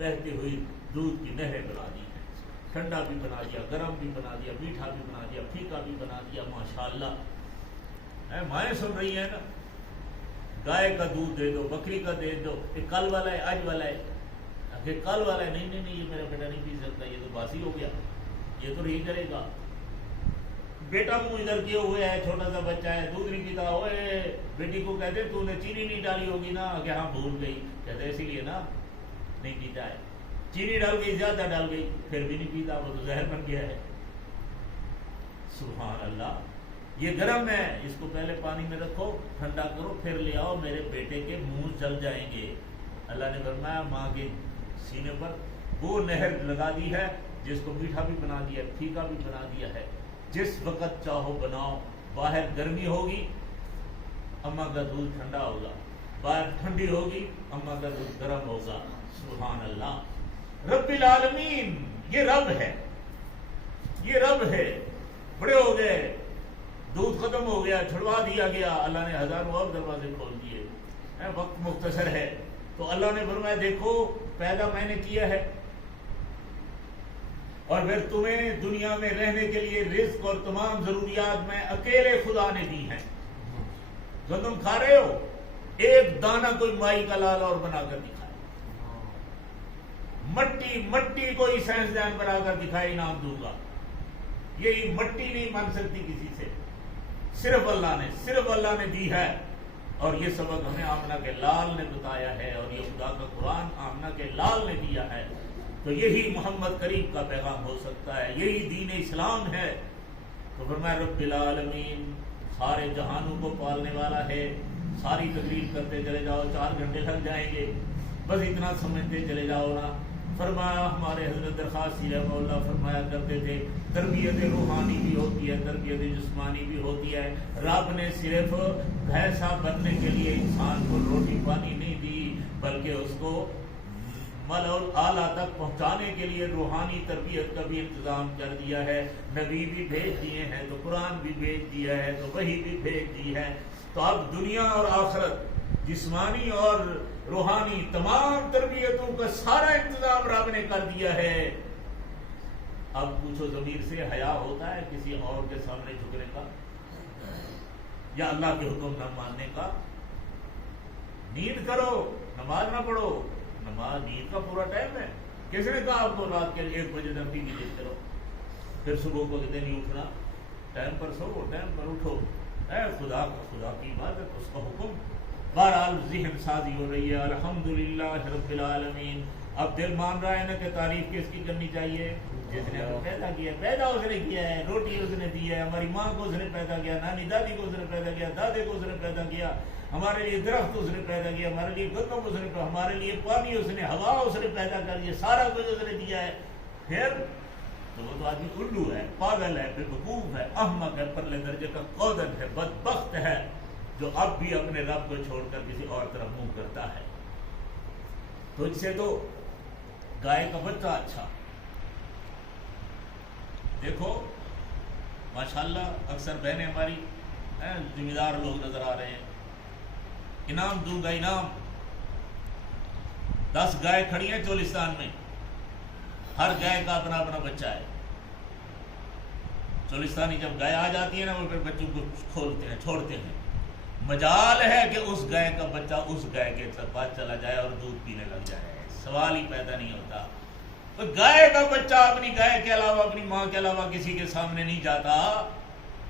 بہتی ہوئی دودھ کی نہریں بنا دی ہیں، ٹھنڈا بھی بنا دیا، گرم بھی بنا دیا، میٹھا بھی بنا دیا، پھیکا بھی بنا دیا، ماشاءاللہ۔ مائیں سن رہی ہیں نا، گائے کا دودھ دے دو، بکری کا دے دو، یہ کل والا ہے آج والا ہے، کہ کل والا ہے، نہیں یہ میرا بیٹا نہیں پی سکتا، یہ تو باسی ہو گیا، یہ تو نہیں کرے گا۔ بیٹا منہ ادھر کیے ہوئے ہے، چھوٹا سا بچہ ہے، دودھ نہیں پیتا، اوے بیٹی کو کہتے تو نے چینی نہیں ڈالی ہوگی نا، کہ ہاں بھول گئی، کہتے اسی لیے نا نہیں پیتا ہے، چینی ڈال گئی، زیادہ ڈال گئی، پھر بھی نہیں پیتا، وہ تو زہر بن گیا ہے۔ سبحان اللہ۔ یہ گرم ہے، اس کو پہلے پانی میں رکھو، ٹھنڈا کرو، پھر لے آؤ، میرے بیٹے کے منہ جل جائیں گے۔ اللہ نے فرمایا ماں کے سینے پر وہ نہر لگا دی ہے جس کو میٹھا بھی بنا دیا، پھیکا بھی بنا دیا ہے، جس وقت چاہو بناؤ۔ باہر گرمی ہوگی، اماں کا دودھ ٹھنڈا ہوگا، باہر ٹھنڈی ہوگی، اماں کا دودھ گرم ہوگا۔ سبحان اللہ۔ رب العالمین، یہ رب ہے، یہ رب ہے۔ بڑے ہو گئے، دودھ ختم ہو گیا، چھڑوا دیا گیا، اللہ نے ہزاروں اور دروازے کھول دیے، وقت مختصر ہے، تو اللہ نے فرمایا دیکھو پیدا میں نے کیا ہے، اور پھر تمہیں دنیا میں رہنے کے لیے رزق اور تمام ضروریات میں اکیلے خدا نے دی ہیں۔ گندم کھا رہے ہو، ایک دانہ کوئی مائی کا لال اور بنا کر دکھائے، مٹی کوئی سائنسدان بنا کر دکھائے، انعام دوں گا۔ یہی مٹی نہیں بن سکتی کسی سے، صرف اللہ نے دی ہے۔ اور یہ سبق ہمیں آمنہ کے لال نے بتایا ہے، اور یہ خدا کا قرآن آمنہ کے لال نے دیا ہے، تو یہی محمد کریم کا پیغام ہو سکتا ہے، یہی دین اسلام ہے۔ تو فرمایا رب العالمین، سارے جہانوں کو پالنے والا ہے۔ ساری تقریر کرتے چلے جاؤ، 4 گھنٹے لگ جائیں گے، بس اتنا سمجھتے چلے جاؤ نا۔ فرمایا ہمارے حضرت درخواست رحمہ اللہ فرمایا کرتے تھے تربیت روحانی بھی ہوتی ہے، تربیت جسمانی بھی ہوتی ہے۔ رب نے صرف بھینسا بننے کے لیے انسان کو روٹی پانی نہیں دی، بلکہ اس کو ملأ الاعلیٰ تک پہنچانے کے لیے روحانی تربیت کا بھی انتظام کر دیا ہے۔ نبی بھی بھیج دیے ہیں، تو قرآن بھی بھیج دیا ہے، تو وحی بھی بھیج دی ہے۔ تو اب دنیا اور آخرت، جسمانی اور روحانی تمام تربیتوں کا سارا انتظام رب نے کر دیا ہے۔ اب پوچھو ضمیر سے حیا ہوتا ہے کسی اور کے سامنے جھکنے کا، یا اللہ کے حکم نہ ماننے کا؟ نیند کرو، نماز نہ پڑھو، نماز نیند کا پورا ٹائم ہے۔ کس نے کہا آپ کو رات کے 1 بجے تک ٹی وی دیکھتے رہو، پھر صبح کو کہتے نہیں اٹھنا؟ ٹائم پر سو، ٹائم پر اٹھو، اے خدا کی عبادت، اس کا حکم۔ بہرحال ذہن سازی ہو رہی ہے، الحمدللہ رب العالمین۔ اب دل مان رہا ہے نا کہ تعریف کس کی کرنی چاہیے؟ جس نے ہمیں پیدا کیا، پیدا اس نے کیا ہے، روٹی اس نے دی ہے، ہماری ماں کو اس نے پیدا کیا، نانی دادی کو اس نے پیدا کیا، دادے کو اس نے پیدا کیا، ہمارے لیے درخت اس نے پیدا کیا، ہمارے لیے گندم اس نے، ہمارے لیے پانی اس نے، ہوا اس نے پیدا کر دیا، سارا کچھ اس نے دیا ہے۔ پھر تو وہ تو آدمی الو ہے، پاگل ہے، بے وقوف ہے، احمق ہے، پرلے درجے کا قودت ہے، بدبخت ہے، جو اب بھی اپنے رب کو چھوڑ کر کسی اور طرف منہ کرتا ہے۔ تو اس سے تو گائے کا بچہ اچھا۔ دیکھو ماشاءاللہ اکثر بہنیں ہماری ذمہ دار لوگ نظر آ رہے ہیں، انعام دوں گا انعام۔ 10 گائے کھڑی ہیں چولستان میں، ہر گائے کا اپنا اپنا بچہ ہے۔ چولستانی جب گائے آ جاتی ہے نا، وہ پھر بچوں کو کھولتے ہیں، چھوڑتے ہیں۔ مجال ہے کہ اس گائے کا بچہ اس گائے کے پاس چلا جائے اور دودھ پینے لگ جائے، سوال ہی پیدا نہیں ہوتا۔ تو گائے کا بچہ اپنی گائے کے علاوہ، اپنی ماں کے علاوہ کسی کے سامنے نہیں جاتا،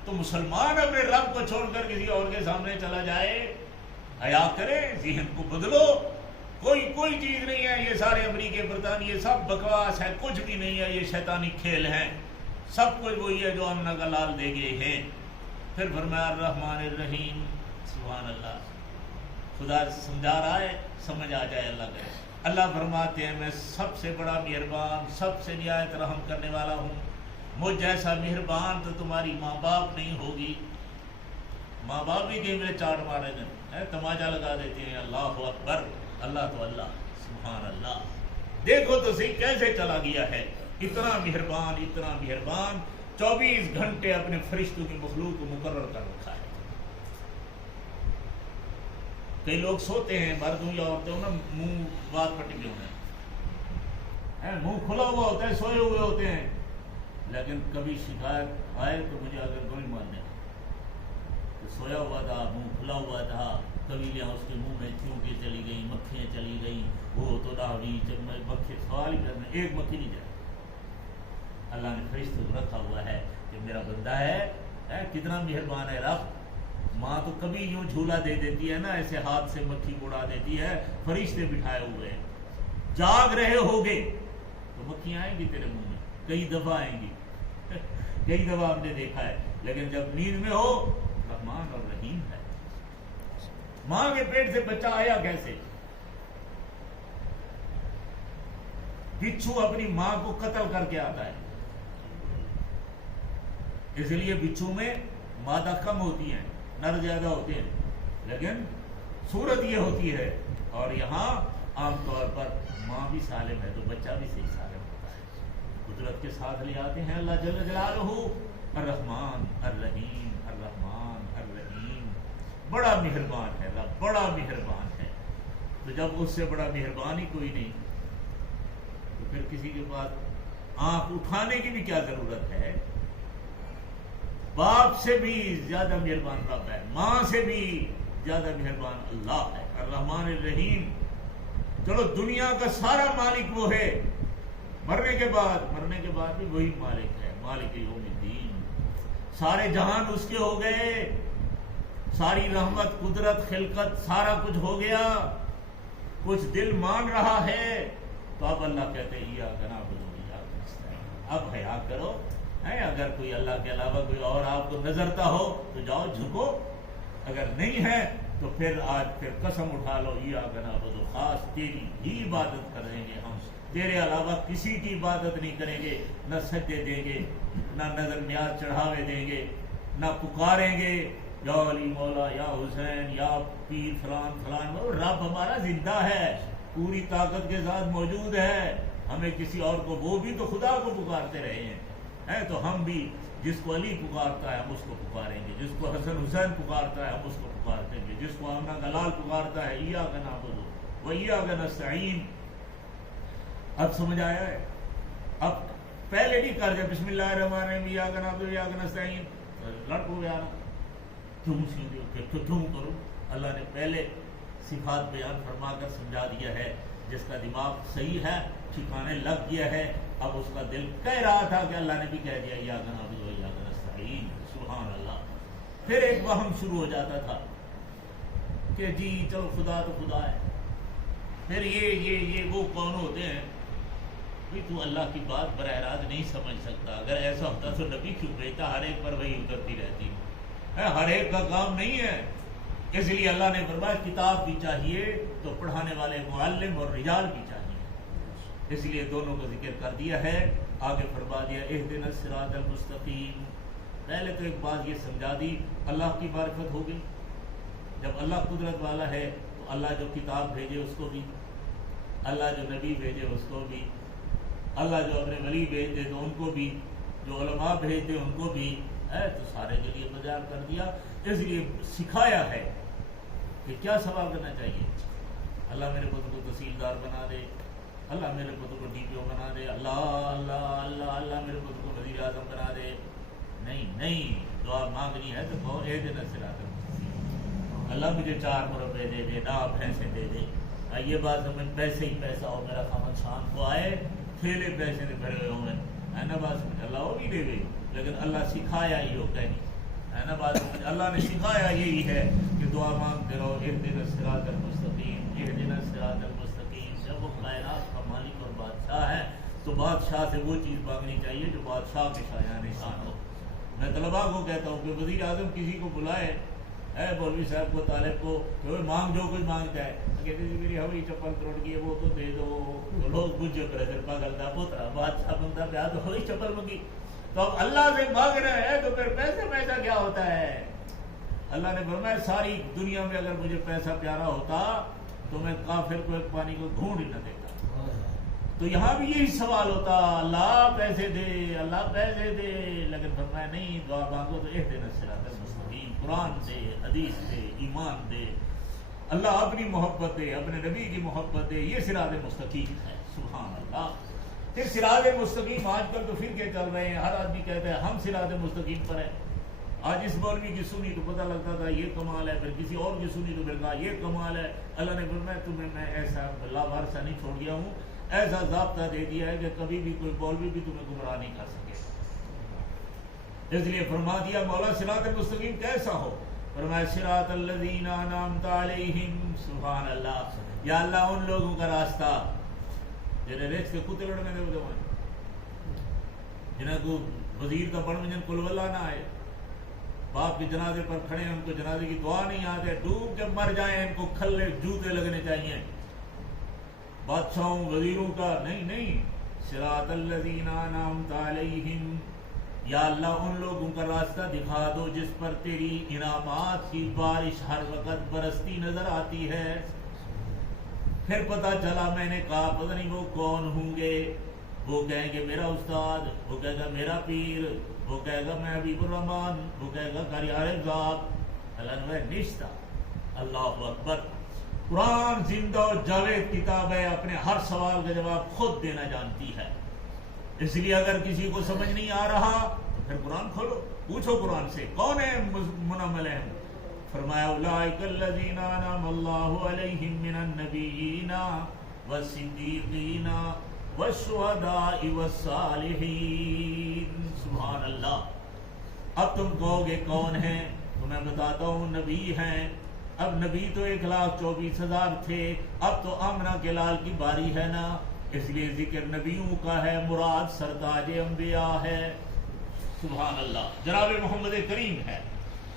تو مسلمان اپنے رب کو چھوڑ کر کسی اور کے سامنے چلا جائے؟ حیا کرے، ذہن کو بدلو۔ کوئی چیز نہیں ہے، یہ سارے امریکہ برطانیہ سب بکواس ہے، کچھ بھی نہیں ہے، یہ شیطانی کھیل ہیں، سب کچھ وہی ہے جو آمنہ کا لال دے گئے ہیں۔ پھر فرمایا الرحمن الرحیم، سبحان اللہ۔ خدا سمجھا رہا ہے، سمجھ آ جائے اللہ کا۔ اللہ فرماتے ہیں میں سب سے بڑا مہربان، سب سے نہایت رحم کرنے والا ہوں۔ مجھ جیسا مہربان تو تمہاری ماں باپ نہیں ہوگی۔ ماں باپ بھی کہیں میں چاٹ مارے گئے، تماچا لگا دیتے ہیں، اللہ اکبر، اللہ تو اللہ، سبحان اللہ۔ دیکھو تو صحیح کیسے چلا گیا ہے، اتنا مہربان، اتنا مہربان، 24 گھنٹے اپنے فرشتوں کی مخلوق کو مقرر کر رکھا ہے۔ کئی لوگ سوتے ہیں، مرد ہوں یا عورتیں ہوں نا، منہ بات پٹی کے ہوئے ہیں، منہ کھلا ہوا ہوتا ہے، سوئے ہوئے ہوتے ہیں، لیکن کبھی شکایت آئے تو مجھے اگر کوئی ماننے تو سویا ہوا تھا، منہ کھلا ہوا تھا، کبھی لیا اس کے منہ میں چونکیں چلی گئی، مکھیاں چلی گئی، وہ تو ڈاوی مکھی سوال ہی کرنا، ایک مکھی نہیں جائے۔ اللہ نے فرشتے کو رکھا ہوا ہے کہ میرا بندہ ہے، کتنا مہربان ہے رب۔ ماں تو کبھی یوں جھولا دے دیتی ہے نا، ایسے ہاتھ سے مکھی کو اڑا دیتی ہے، فرشتے بٹھائے ہوئے ہیں، جاگ رہے ہوگے تو مکھیاں آئیں گی تیرے منہ میں، کئی دفعہ آئیں گی، کئی دفعہ ہم نے دیکھا ہے، لیکن جب نیند میں ہو رحمان اور رحیم ہے۔ ماں کے پیٹ سے بچہ آیا کیسے؟ بچھو اپنی ماں کو قتل کر کے آتا ہے، اس لیے بچھو میں مادہ کم ہوتی ہیں، نر زیادہ ہوتے ہیں، لیکن صورت یہ ہوتی ہے۔ اور یہاں عام طور پر ماں بھی سالم ہے تو بچہ بھی صحیح سالم ہوتا ہے۔ قدرت کے ساتھ لے آتے ہیں اللہ جل جلالہ، الرحمن الرحیم، الرحمن الرحیم، بڑا مہربان ہے رب، بڑا مہربان ہے۔ تو جب اس سے بڑا مہربان ہی کوئی نہیں تو پھر کسی کے پاس آنکھ اٹھانے کی بھی کیا ضرورت ہے؟ باپ سے بھی زیادہ مہربان رب ہے، ماں سے بھی زیادہ مہربان اللہ ہے، الرحمن الرحیم۔ چلو دنیا کا سارا مالک وہ ہے، مرنے کے بعد بھی وہی مالک ہے، مالک یوم الدین۔ سارے جہان اس کے ہو گئے، ساری رحمت، قدرت، خلقت، سارا کچھ ہو گیا، کچھ دل مان رہا ہے تو اب اللہ کہتے ہیں ایاک نعبد و ایاک نستعین۔ اب حیا کرو، اگر کوئی اللہ کے علاوہ کوئی اور آپ کو نظرتا ہو تو جاؤ جھکو، اگر نہیں ہے تو پھر آج پھر قسم اٹھا لو ایاک نعبد، خاص تیری ہی عبادت کریں گے ہم، تیرے علاوہ کسی کی عبادت نہیں کریں گے، نہ سجدے دیں گے، نہ نظر نیاز چڑھاوے دیں گے، نہ پکاریں گے یا علی مولا، یا حسین، یا پیر فلان فلان۔ رب ہمارا زندہ ہے، پوری طاقت کے ساتھ موجود ہے، ہمیں کسی اور کو، وہ بھی تو خدا کو پکارتے رہے ہیں، تو ہم بھی جس کو علی پکارتا ہے ہم اس کو پکاریں گے، جس کو حسن حسین پکارتا ہے ہم اس کو پکارتے ہیں، جس کو آمنہ دلال پکارتا ہے ایاک نعبد و ایاک نستعین۔ اب سمجھ آیا ہے؟ اب پہلے نہیں کر جائے بسم اللہ الرحمن الرحیم ایاک نعبد و ایاک نستعین، لڑ ہو گیا نا، تم سیدھے اٹھے تو تم کرو۔ اللہ نے پہلے صفات بیان فرما کر سمجھا دیا ہے، جس کا دماغ صحیح ہے، ٹھکانے لگ گیا ہے، اب اس کا دل کہہ رہا تھا کہ اللہ نے بھی کہہ دیا ایاک نعبد و ایاک نستعین، سبحان اللہ۔ پھر ایک وہم شروع ہو جاتا تھا کہ جی چلو خدا تو خدا ہے، پھر یہ وہ کون ہوتے ہیں بھی تو اللہ کی بات براہ راست نہیں سمجھ سکتا، اگر ایسا ہوتا تو نبی کیوں بھیجتا، ہر ایک پر وہی اترتی رہتی ہے، ہر ایک کا کام نہیں ہے۔ اس لیے اللہ نے فرمایا کتاب بھی چاہیے تو پڑھانے والے معلم اور رجال بھی چاہیے، اس لیے دونوں کا ذکر کر دیا ہے۔ آگے فرما دیا اہدنا الصراط المستقیم۔ پہلے تو ایک بات یہ سمجھا دی، اللہ کی معرفت ہو گئی، جب اللہ قدرت والا ہے تو اللہ جو کتاب بھیجے اس کو بھی، اللہ جو نبی بھیجے اس کو بھی، اللہ جو اپنے ولی بھیج دے تو ان کو بھی، جو علماء بھیج دے ان کو بھی، تو سارے کے لیے بیان کر دیا۔ اس لیے سکھایا ہے کہ کیا سوال کرنا چاہیے، اللہ میرے پتر کو تحصیلدار بنا دے، اللہ میرے پتر کو ڈی پی او بنا دے، اللہ اللہ اللہ اللہ میرے پتر کو وزیر اعظم بنا دے، نہیں، دعا مانگنی ہے تو کہو اہدنا الصراط المستقیم، اللہ مجھے 4 مربع دے دے، نہ پیسے دے دے۔ یہ بات سمجھ، پیسے ہی پیسہ ہو، میرا خامن شام کو آئے تھیلے پیسے نے بھرے ہوئے ہوں، ہے نا بات سمجھ، اللہ وہ بھی دے گئی، لیکن اللہ سکھایا ہی ہو کہیں، ہے نا بات سمجھ، اللہ نے سکھایا یہی ہے کہ دعا مانگتے رہو اہدنا الصراط المستقیم، اہدنا الصراط المستقیم۔ جب وہ کائنات کا مالک اور بادشاہ ہے تو بادشاہ سے وہ چیز مانگنی چاہیے جو بادشاہ کے شایان شان ہو۔ میں طلباء کو کہتا ہوں کہ وزیر اعظم کسی کو بلائے، مولوی صاحب کو، طالب کو، کہ مانگ جو کوئی مانگتا ہے، کہتے ہیں میری ہوائی چپل توڑ گئی ہے وہ تو دے دو، تو لوگ بجھے برادر پاگل دا پوترا، بادشاہ بندہ پہ تو ہوائی چپل مانگی، تو اب اللہ سے مانگ رہے ہیں تو پھر پیسہ کیا ہوتا ہے؟ اللہ نے فرمایا ساری دنیا میں اگر مجھے پیسہ پیارا ہوتا تو میں کافر کو ایک پانی کو ڈھونڈ ہی نہ دیتا۔ تو یہاں بھی یہی سوال ہوتا، اللہ پیسے دے، اللہ پیسے دے، لیکن فرمایا نہیں، دعا مانگو تو اہدنا الصراط المستقیم، قرآن دے، حدیث دے، ایمان دے، اللہ اپنی محبت دے، اپنے نبی کی محبت دے، یہ صراط مستقیم ہے، سبحان اللہ۔ پھر صراط مستقیم آج کل تو پھر کے چل رہے ہیں، ہر آدمی کہتا ہے ہم صراط مستقیم پر ہیں. آج اس مولوی کی سنی تو پتہ لگتا تھا یہ کمال ہے، پھر کسی اور کی سنی تو پھر کہا یہ کمال ہے. اللہ نے فرمایا تمہیں میں ایسا لاوارثہ نہیں چھوڑ گیا ہوں، ایسا ضابطہ دے دیا ہے کہ کبھی بھی کوئی مولوی بھی تمہیں گمراہ نہیں کر سکے. اس لیے فرما دیا مولا صراط مستقیم کیسا ہو؟ فرمایا صراط الذین انعمت علیہم. سبحان اللہ. یا اللہ ان لوگوں کا راستہ جنہیں ریچ کے کتے لڑنے دے دو، جنہیں کو وزیر کا بڑھ میں جن کل واللہ نہ آئے، باپ کے جنازے پر کھڑے ہیں ان کو جنازے کی دعا نہیں آتے، ڈوب کے مر جائیں ان کو کھلے جوتے لگنے چاہیے. بادشاہوں وزیروں کا نہیں. صراط الذین انعمت علیہم، یا اللہ ان لوگوں کا راستہ دکھا دو جس پر تیری انعامات کی بارش ہر وقت برستی نظر آتی ہے. پھر پتا چلا، میں نے کہا پتہ نہیں وہ کون ہوں گے، وہ کہیں گے میرا استاد، وہ کہے گا میرا پیر، وہ کہے گا میں حبیب الرحمان، وہ کہے گا قاری عارف صاحب. اللہ نے نشتہ. اللہ اکبر. قرآن زندہ و جاوید کتاب ہے، اپنے ہر سوال کا جواب خود دینا جانتی ہے. اس لیے اگر کسی کو سمجھ نہیں آ رہا تو پھر قرآن کھولو، پوچھو قرآن سے کون ہے منعم علیہم. فرمایا اولئک الذین انعم اللہ علیہم من النبیین والصدیقین والشہداء والصالحین. سبحان اللہ. اب تم کہو گے کون ہیں، تو میں بتاتا ہوں نبی ہیں. اب نبی تو 1,24,000 تھے، اب تو آمنہ کے لال کی باری ہے نا، اس لیے ذکر نبیوں کا ہے، مراد سرتاج انبیاء ہے. سبحان اللہ. جناب محمد کریم ہے.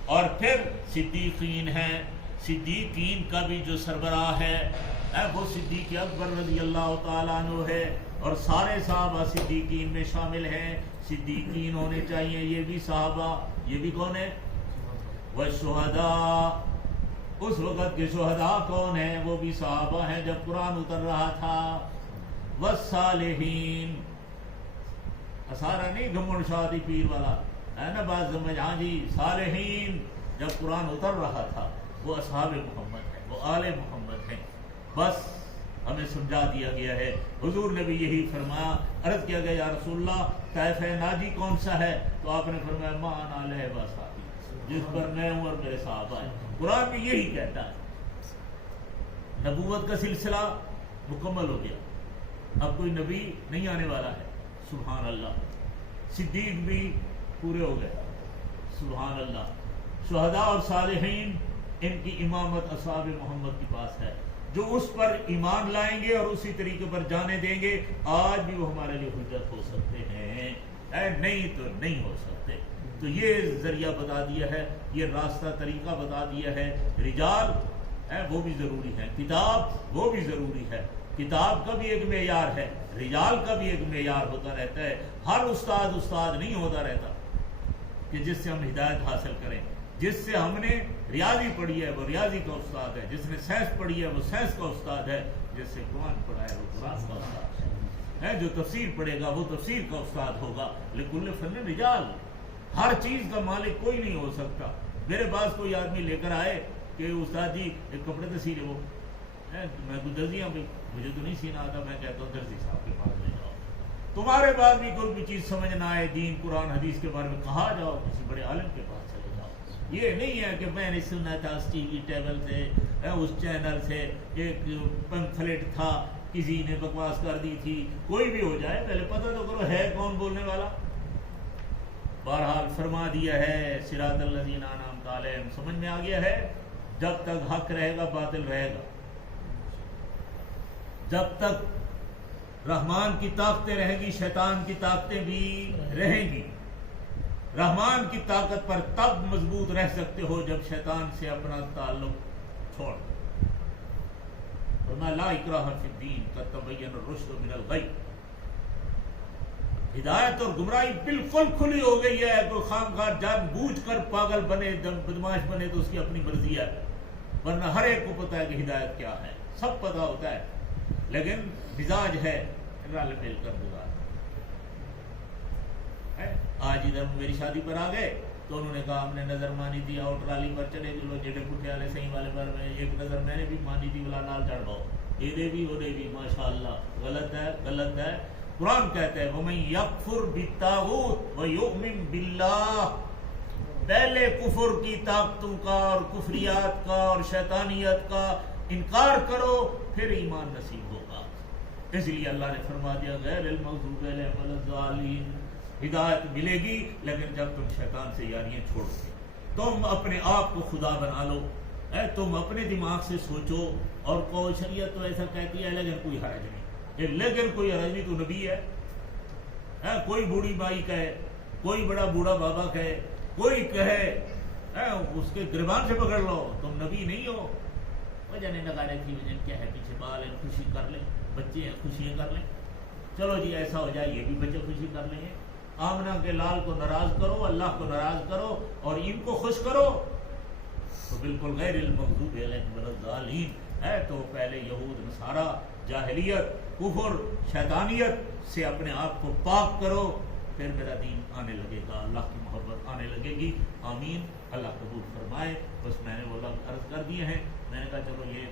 اور پھر صدیقین ہیں. صدیقین کا بھی جو سربراہ ہے وہ صدیق اکبر رضی اللہ تعالیٰ عنہ ہے، اور سارے صحابہ صدیقین میں شامل ہیں. صدیقین ہونے چاہیے یہ بھی صحابہ. یہ بھی کون ہے؟ والشہداء. اس وقت کے شہداء کون ہیں؟ وہ بھی صحابہ ہیں جب قرآن اتر رہا تھا. والصالحین. سارا نہیں گھمڑ شادی پیر والا ہے نا بات سمجھ. ہاں جی. صالحین جب قرآن اتر رہا تھا وہ اصحاب محمد ہیں، وہ آل محمد ہیں. بس ہمیں سمجھا دیا گیا ہے. حضور نے بھی یہی فرمایا. عرض کیا گیا یا رسول اللہ طائف ناجی کون سا ہے؟ تو آپ نے فرمایا ما انا علیہ واصحابی، جس پر میں ہوں اور میرے صحابہ ہیں. قرآن بھی یہی کہتا ہے. نبوت کا سلسلہ مکمل ہو گیا، اب کوئی نبی نہیں آنے والا ہے. سبحان اللہ. صدیق بھی پورے ہو گئے. سبحان اللہ. شہداء اور صالحین ان کی امامت اصحاب محمد کے پاس ہے. جو اس پر ایمان لائیں گے اور اسی طریقے پر جانے دیں گے، آج بھی وہ ہمارے لیے حجت ہو سکتے ہیں، نہیں تو نہیں ہو سکتے. تو یہ ذریعہ بتا دیا ہے، یہ راستہ طریقہ بتا دیا ہے. رجال وہ بھی ضروری ہے، کتاب وہ بھی ضروری ہے. کتاب کا بھی ایک معیار ہے، رجال کا بھی ایک معیار ہوتا رہتا ہے. ہر استاد نہیں ہوتا رہتا کہ جس سے ہم ہدایت حاصل کریں. جس سے ہم نے ریاضی پڑھی ہے وہ ریاضی کا استاد ہے، جس نے سائنس پڑھی ہے وہ سائنس کا استاد ہے، جس سے قرآن پڑھا ہے وہ قرآن کا استاد ہے. جو تفسیر پڑھے گا وہ تفسیر کا استاد ہوگا. لکل فن رجال. ہر چیز کا مالک کوئی نہیں ہو سکتا. میرے پاس کوئی آدمی لے کر آئے کہ استاد جی ایک کپڑے تو سی لے، وہ میں کوئی درزی ہوں بھائی، مجھے تو نہیں سینا آتا. میں کہتا ہوں درزی صاحب کے پاس لے جاؤ. تمہارے پاس بھی کوئی بھی چیز سمجھ نہ آئے دین قرآن حدیث کے بارے میں، کہا جاؤ کسی بڑے عالم کے پاس چلے جاؤ. یہ نہیں ہے کہ میں نے سنا تھا اس ٹی وی ٹیبل سے، اس چینل سے، ایک پمفلٹ تھا کسی نے بکواس کر دی تھی. کوئی بھی ہو جائے پہلے پتہ تو کرو ہے کون بولنے والا. بہرحال فرما دیا ہے صراط الذین انعمت علیہم. سمجھ میں آ گیا ہے. جب تک حق رہے گا باطل رہے گا. جب تک رحمان کی طاقتیں رہیں گی شیطان کی طاقتیں بھی رہیں گی. رحمان کی طاقت پر تب مضبوط رہ سکتے ہو جب شیطان سے اپنا تعلق چھوڑ. فرمایا لا اکراہ فی الدین قد تبین الرشد من الغی. ہدایت اور گمراہی بالکل کھلی ہو گئی ہے. کوئی خامخواہ جان بوجھ کر پاگل بنے بدماش بنے تو اس کی اپنی مرضی ہے، ورنہ ہر ایک کو پتا ہے کہ ہدایت کیا ہے، سب پتا ہوتا ہے. لیکن مزاج ہے رل مل کر گزار. آج ادھر میری شادی پر آ گئے تو انہوں نے کہا ہم نے نظر مانی تھی آؤ ٹرالی پر چلے چلو جیڑے پٹھے والے صحیح والے پر میں ایک نظر میں نے بھی مانی تھی بلا نال چڑھ پاؤ یہ دے بھی وہ دے بھی. ماشاء اللہ غلط ہے غلط ہے. قرآن کہتا ہے وَمَن يَكْفُرْ بِالطَّاغُوتِ وَيُؤْمِن بِاللَّهِ، پہلے کفر کی طاقتوں کا اور کفریات کا اور شیطانیت کا انکار کرو پھر ایمان نصیب ہوگا۔ اس لیے اللہ نے فرما دیا غیر المغضوب علیہم ولا الضالین، ہدایت ملے گی لیکن جب تم شیطان سے یاریاں چھوڑ دو، تم اپنے آپ کو خدا بنا لو، تم اپنے دماغ سے سوچو اور کو شریعت تو ایسا کہتی ہے لیکن کوئی حرج نہیں، لیکن کوئی حرج نہیں، تو نبی ہے، کوئی بوڑھی مائی کہے، کوئی بڑا بوڑھا بابا کہے، کوئی کہے اس کے گریبان سے پکڑ لو، تم نبی نہیں ہو۔ وجہ نے نگارے کی وجہ کیا ہے، پیچھے بال ہیں، خوشی کر لیں، بچے ہیں خوشیاں کر لیں، چلو جی ایسا ہو جائے یہ بھی بچے خوشی کر لیں گے۔ آمنہ کے لال کو ناراض کرو، اللہ کو ناراض کرو اور ان کو خوش کرو تو بالکل غیر المغضوب علیہم ولا الضالین ہے۔ تو پہلے یہود نصارہ جاہلیت کفر شیطانیت سے اپنے آپ کو پاک کرو، پھر میرا دین آنے لگے گا، اللہ کی محبت آنے لگے گی۔ آمین، اللہ قبول فرمائے۔ بس میں نے وہ لفظ عرض کر دیے ہیں، میں نے کہا چلو یہ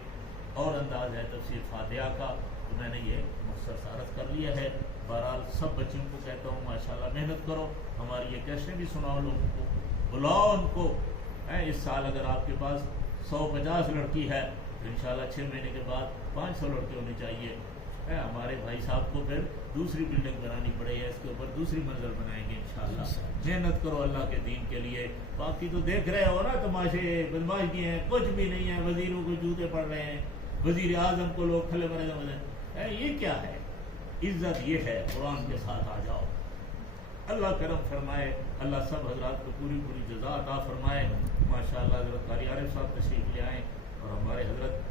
اور انداز ہے تفسیر فاتحہ کا، تو میں نے یہ مختصر عرض کر لیا ہے۔ بہرحال سب بچوں کو کہتا ہوں ماشاءاللہ محنت کرو، ہماری یہ کیسٹیں بھی سناؤ لوگوں کو، بلاؤ ان کو۔ اس سال اگر آپ کے پاس 150 لڑکی ہے تو انشاءاللہ 6 مہینے کے بعد 500 لڑکے ہونے چاہیے۔ ہمارے بھائی صاحب کو پھر دوسری بلڈنگ بنانی پڑے گی، اس کے اوپر دوسری منزل بنائیں گے انشاءاللہ۔ محنت کرو اللہ کے دین کے لیے۔ باقی تو دیکھ رہے ہو نا تماشے بدماشی ہیں، کچھ بھی نہیں ہے، وزیروں کو جوتے پڑ رہے ہیں، وزیر اعظم کو لوگ کھلے مرے ہیں، یہ کیا ہے؟ عزت یہ ہے قرآن کے ساتھ آ جاؤ۔ اللہ کرم فرمائے، اللہ سب حضرات کو پوری جزا عطا فرمائے۔ ماشاءاللہ حضرت قاری عارف صاحب تشریف لے آئیں اور ہمارے حضرت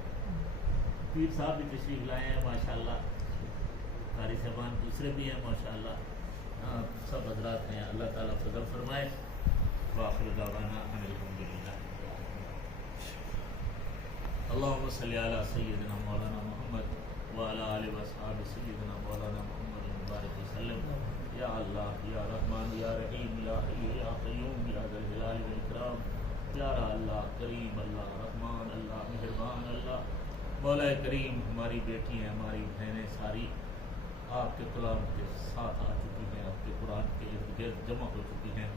پیر صاحب بھی تشریف لائے ہیں ماشاءاللہ، قاری صاحبان دوسرے بھی ہیں ماشاءاللہ، سب حضرات ہیں، اللہ تعالیٰ فضل فرمائے۔ وآخر دعوانا ان الحمدللہ۔ اللہم صلی علی سیدنا مولانا محمد وعلی آلہ واصحابہ سیدنا مولانا محمد مبارک وسلم۔ یا اللہ یا رحمان یا رحیم یا حی یا قیوم یا ذا الجلال والاکرام، پیارا اللہ کریم اللہ رحمان اللہ مہربان اللہ، مولا کریم ہماری بیٹی ہیں، ہماری بہنیں ساری آپ کے کلام کے ساتھ آ چکی ہیں، آپ کے قرآن کے ارد گرد جمع ہو چکی ہیں۔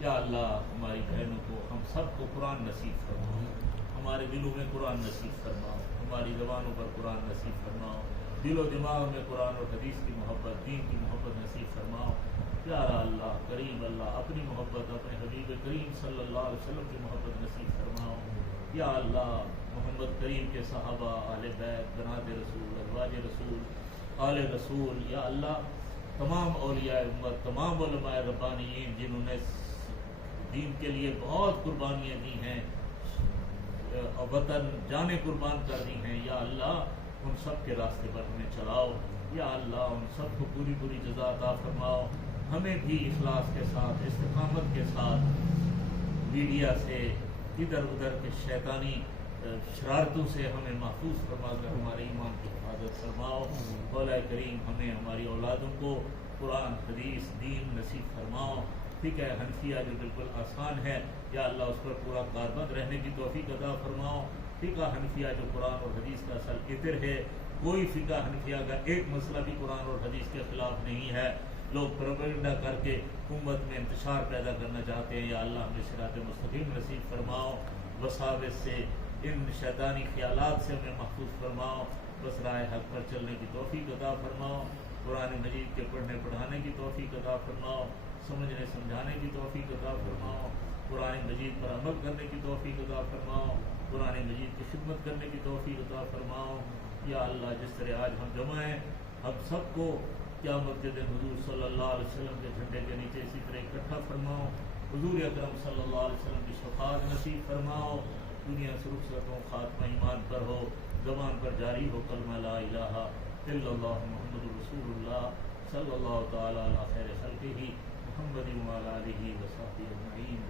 یا اللہ ہماری بہنوں کو ہم سب کو قرآن نصیب فرماؤ، ہمارے دلوں میں قرآن نصیب فرماؤ، ہماری زبانوں پر قرآن نصیب فرماؤ، دل و دماغ میں قرآن اور حدیث کی محبت، دین کی محبت نصیب فرماؤ۔ پیارا اللہ کریم اللہ اپنی محبت اپنے حبیب کریم صلی اللہ علیہ وسلم کی محبت نصیب فرماؤ۔ یا اللہ محمد کریم کے صحابہ، آل بیت، بنات رسول، ازواج رسول، آل رسول، یا اللہ تمام اولیاء امت، تمام علماء ربانیین جنہوں نے دین کے لیے بہت قربانیاں دی ہیں، وطن جانیں قربان کر دی ہیں، یا اللہ ان سب کے راستے پر ہمیں چلاؤ۔ یا اللہ ان سب کو پوری جزا عطا فرماؤ، ہمیں بھی اخلاص کے ساتھ استقامت کے ساتھ میڈیا سے ادھر ادھر کے شیطانی شرارتوں سے ہمیں محفوظ فرما کر ہمارے ایمان کی حفاظت فرماؤ۔ مولا کریم ہمیں ہماری اولادوں کو قرآن حدیث دین نصیب فرماؤ۔ ٹھیک ہے، حنفیہ جو بالکل آسان ہے، یا اللہ اس پر پورا کاربند رہنے کی توفیق عطا فرماؤ۔ فقہ حنفیہ جو قرآن اور حدیث کا اصل عطر ہے، کوئی فقہ حنفیہ کا ایک مسئلہ بھی قرآن اور حدیث کے خلاف نہیں ہے۔ لوگ پروپیگنڈا کر کے امت میں انتشار پیدا کرنا چاہتے ہیں، یا اللہ ہمیں صراط مستقیم نصیب فرماؤ، وساوس سے ان شیطانی خیالات سے ہمیں محفوظ فرماؤ، بس راہ حق پر چلنے کی توفیق عطا فرماؤ، قرآن مجید کے پڑھنے پڑھانے کی توفیق عطا فرماؤ، سمجھنے سمجھانے کی توفیق عطا فرماؤ، قرآن مجید پر عمل کرنے کی توفیق عطا فرماؤ، قرآن مجید کی خدمت کرنے کی توفیق عطا فرماؤ۔ یا اللہ جس طرح آج ہم جمع ہیں، ہم سب کو قیامت کے دن حضور صلی اللہ علیہ وسلم کے جھنڈے کے نیچے اسی طرح اکٹھا فرماؤ، حضور اکرم صلی اللہ علیہ وسلم کی شفاعت نصیب فرماؤ، دنیا سے رخصت ہو، خاتمہ ایمان پر ہو، زبان پر جاری ہو کلمہ لا الہ الا اللہ محمد رسول اللہ صلی اللہ تعالی علی خیر خلقہ محمد وعلی آلہ وصحبہ اجمعین۔